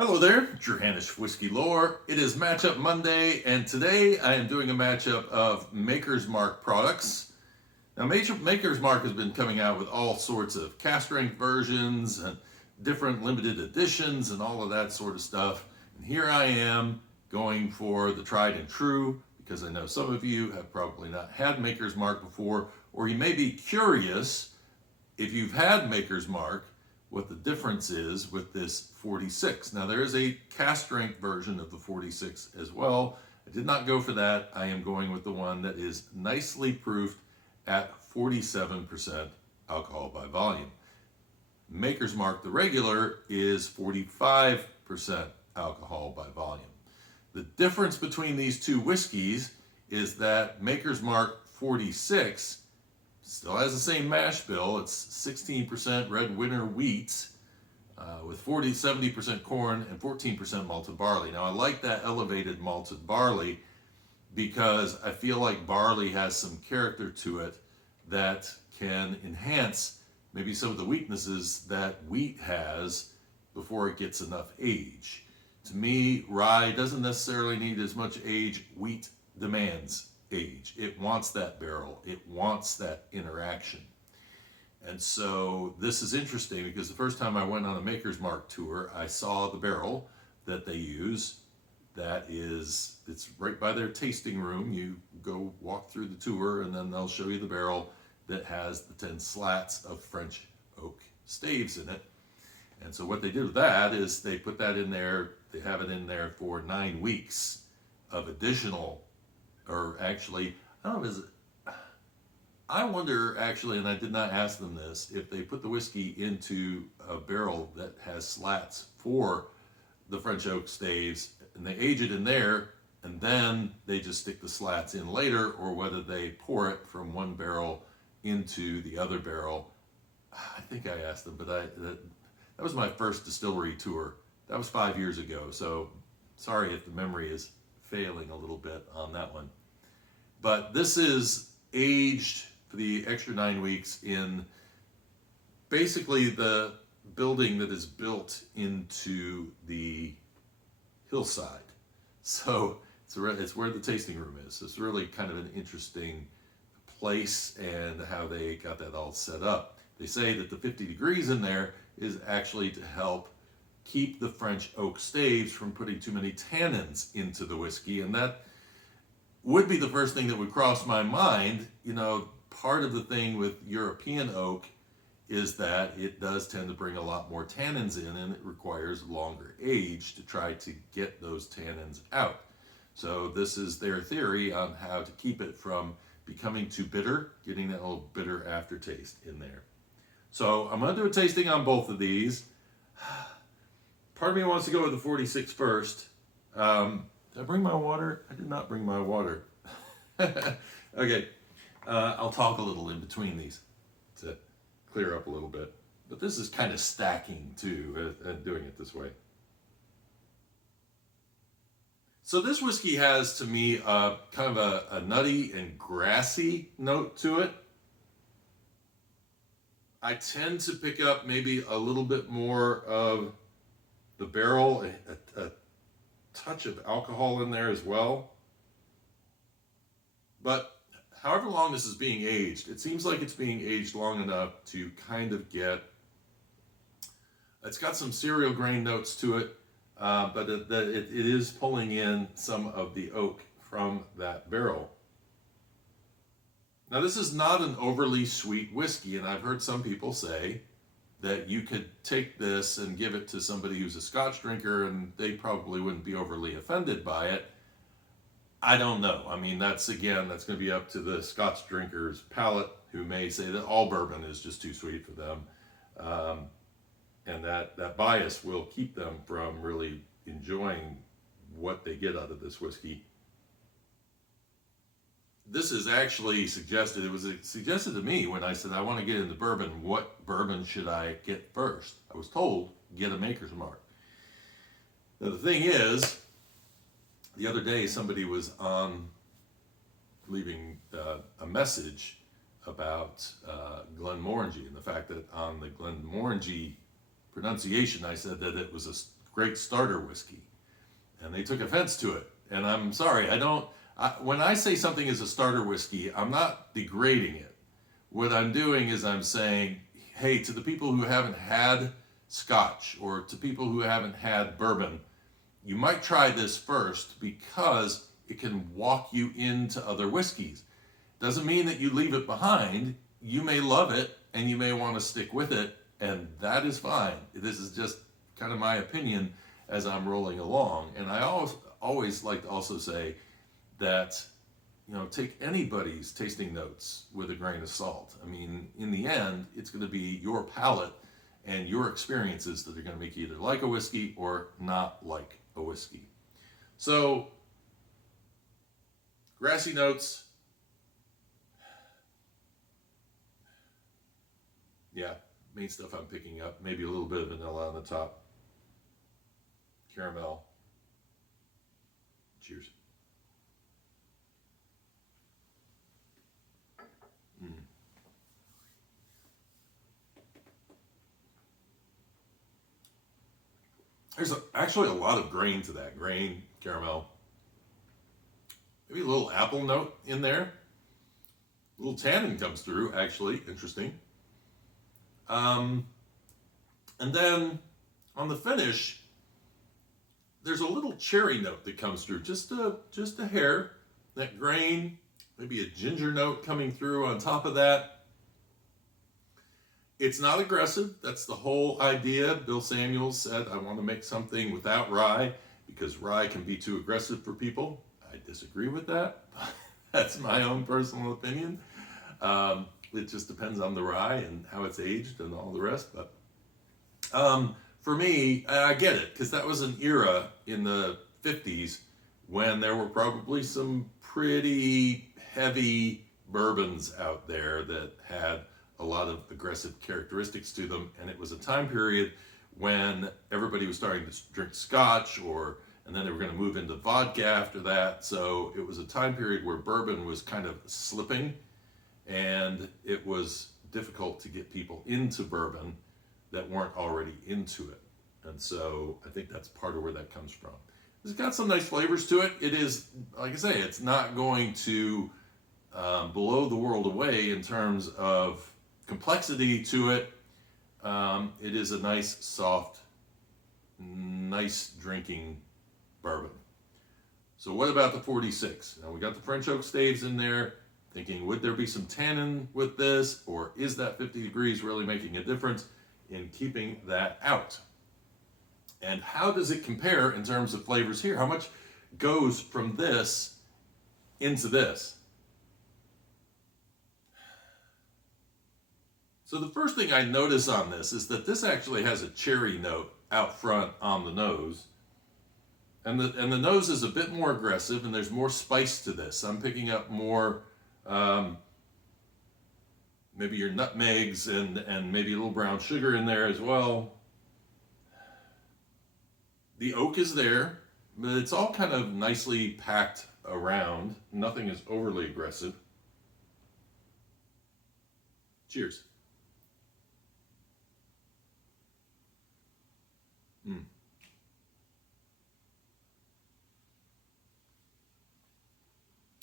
Hello there, it's your Hanish Whiskey Lore. It is Matchup Monday, and today I am doing a matchup of Maker's Mark products. Now, Maker's Mark has been coming out with all sorts of cast strength versions and different limited editions and all of that sort of stuff. And here I am going for the tried and true, because I know some of you have probably not had Maker's Mark before, or you may be curious if you've had Maker's Mark, what the difference is with this 46. Now, there is a cast strength version of the 46 as well. I did not go for that. I am going with the one that is nicely proofed at 47% alcohol by volume. Maker's Mark, the regular, is 45% alcohol by volume. The difference between these two whiskeys is that Maker's Mark 46 still has the same mash bill. It's 16% red winter wheats with 70% corn and 14% malted barley. Now, I like that elevated malted barley because I feel like barley has some character to it that can enhance maybe some of the weaknesses that wheat has before it gets enough age. To me, rye doesn't necessarily need as much age. Wheat demands age. It wants that barrel. It wants that interaction. And so this is interesting because the first time I went on a Maker's Mark tour, I saw the barrel that they use. It's right by their tasting room. You go walk through the tour and then they'll show you the barrel that has the 10 slats of French oak staves in it. And so what they did with that is they put that in there, they have it in there for 9 weeks of additional, or actually, I don't know, I wonder actually, and I did not ask them this, if they put the whiskey into a barrel that has slats for the French oak staves and they age it in there and then they just stick the slats in later, or whether they pour it from one barrel into the other barrel. I think I asked them, but that was my first distillery tour. That was 5 years ago, so sorry if the memory is failing a little bit on that one. But this is aged for the extra 9 weeks in basically the building that is built into the hillside. So it's where the tasting room is. It's really kind of an interesting place and how they got that all set up. They say that the 50 degrees in there is actually to help keep the French oak staves from putting too many tannins into the whiskey, and that would be the first thing that would cross my mind. You know, part of the thing with European oak is that it does tend to bring a lot more tannins in, and it requires longer age to try to get those tannins out. So this is their theory on how to keep it from becoming too bitter, getting that little bitter aftertaste in there. So I'm going to do a tasting on both of these. Part of me wants to go with the 46 first. Did I bring my water? I did not bring my water. Okay, I'll talk a little in between these to clear up a little bit. But this is kind of stacking too, doing it this way. So this whiskey has, to me, kind of a nutty and grassy note to it. I tend to pick up maybe a little bit more of the barrel, a touch of alcohol in there as well. But however long this is being aged, it seems like it's being aged long enough to kind of get, it's got some cereal grain notes to it, but it is pulling in some of the oak from that barrel. Now, this is not an overly sweet whiskey, and I've heard some people say that you could take this and give it to somebody who's a Scotch drinker and they probably wouldn't be overly offended by it. I don't know. I mean, that's going to be up to the Scotch drinker's palate, who may say that all bourbon is just too sweet for them. And that bias will keep them from really enjoying what they get out of this whiskey. This is actually suggested, it was suggested to me when I said I want to get into bourbon, what bourbon should I get first? I was told, get a Maker's Mark. Now the thing is, the other day somebody was on leaving a message about Glenmorangie and the fact that on the Glenmorangie pronunciation I said that it was a great starter whiskey. And they took offense to it. And I'm sorry, when I say something is a starter whiskey, I'm not degrading it. What I'm doing is I'm saying, hey, to the people who haven't had Scotch or to people who haven't had bourbon, you might try this first because it can walk you into other whiskeys. Doesn't mean that you leave it behind. You may love it and you may want to stick with it, and that is fine. This is just kind of my opinion as I'm rolling along. And I always like to also say that, take anybody's tasting notes with a grain of salt. I mean, in the end, it's going to be your palate and your experiences that are going to make you either like a whiskey or not like a whiskey. So, grassy notes. Yeah, main stuff I'm picking up. Maybe a little bit of vanilla on the top. Caramel. Cheers. There's actually a lot of grain to that. Grain, caramel. Maybe a little apple note in there. A little tannin comes through, actually. Interesting. And then on the finish, there's a little cherry note that comes through. Just a hair. That grain, maybe a ginger note coming through on top of that. It's not aggressive. That's the whole idea. Bill Samuels said, I want to make something without rye because rye can be too aggressive for people. I disagree with that. That's my own personal opinion. It just depends on the rye and how it's aged and all the rest. But for me, I get it, because that was an era in the 50s when there were probably some pretty heavy bourbons out there that had a lot of aggressive characteristics to them, and it was a time period when everybody was starting to drink Scotch, and then they were going to move into vodka after that. So it was a time period where bourbon was kind of slipping, and it was difficult to get people into bourbon that weren't already into it. And so I think that's part of where that comes from. It's got some nice flavors to it. It is, like I say, it's not going to blow the world away in terms of complexity to it. It is a nice, soft, nice drinking bourbon. So what about the 46? Now we got the French oak staves in there, thinking would there be some tannin with this, or is that 50 degrees really making a difference in keeping that out? And how does it compare in terms of flavors here? How much goes from this into this? So the first thing I notice on this is that this actually has a cherry note out front on the nose. And the nose is a bit more aggressive, and there's more spice to this. I'm picking up more, maybe your nutmegs and maybe a little brown sugar in there as well. The oak is there, but it's all kind of nicely packed around. Nothing is overly aggressive. Cheers.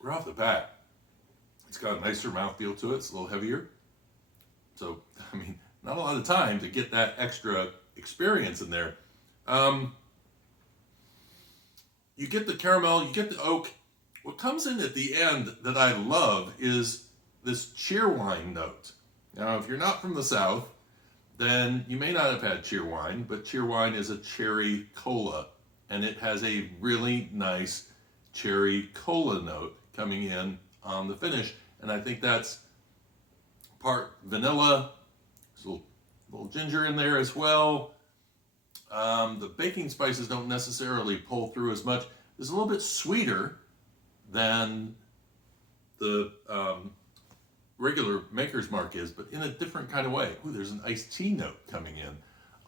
Right off the bat, it's got a nicer mouthfeel to it. It's a little heavier. So, I mean, not a lot of time to get that extra experience in there. You get the caramel, you get the oak. What comes in at the end that I love is this cheerwine note. Now, if you're not from the South, then you may not have had cheerwine, but cheerwine is a cherry cola, and it has a really nice cherry cola note coming in on the finish. And I think that's part vanilla, there's a little ginger in there as well. The baking spices don't necessarily pull through as much. It's a little bit sweeter than the regular Maker's Mark is, but in a different kind of way. Ooh, there's an iced tea note coming in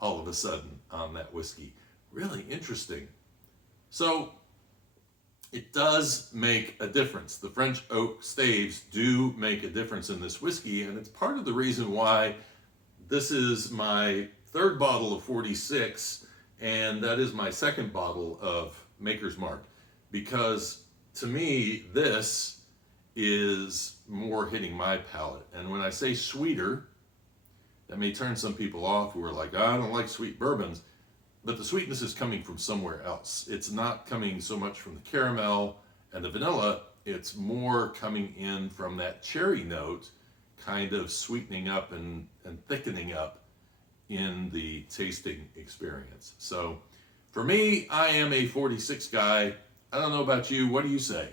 all of a sudden on that whiskey. Really interesting. So it does make a difference. The French oak staves do make a difference in this whiskey, and it's part of the reason why this is my third bottle of 46 and that is my second bottle of Maker's Mark, because to me this is more hitting my palate. And when I say sweeter, that may turn some people off who are like, I don't like sweet bourbons, but the sweetness is coming from somewhere else. It's not coming so much from the caramel and the vanilla, it's more coming in from that cherry note, kind of sweetening up and thickening up in the tasting experience. So for me, I am a 46 guy. I don't know about you. What do you say?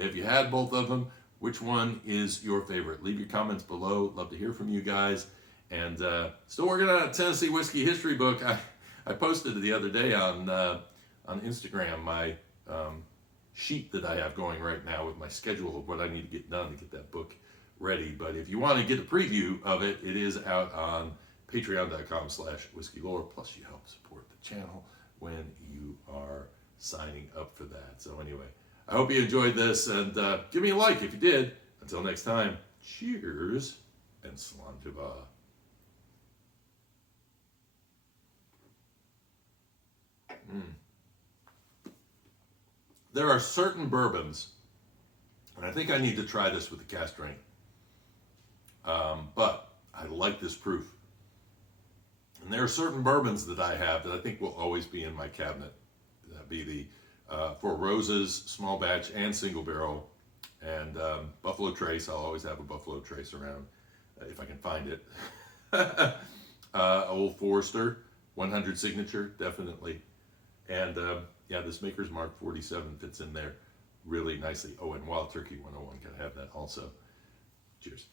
Have you had both of them? Which one is your favorite? Leave your comments below. Love to hear from you guys. And still working on a Tennessee whiskey history book. I posted it the other day on Instagram, my sheet that I have going right now with my schedule of what I need to get done to get that book ready. But if you want to get a preview of it, it is out on patreon.com/whiskylore. Plus you help support the channel when you are signing up for that. So anyway, I hope you enjoyed this, and give me a like if you did. Until next time, cheers and Slainte. There are certain bourbons, and I think I need to try this with the cask strength, but I like this proof. And there are certain bourbons that I have that I think will always be in my cabinet. That'd be the Four Roses small batch and single barrel, and Buffalo Trace. I'll always have a Buffalo Trace around if I can find it. Old Forester 100 signature, definitely. And yeah, this Maker's Mark 47 fits in there really nicely. Oh, and Wild Turkey 101 can have that also. Cheers.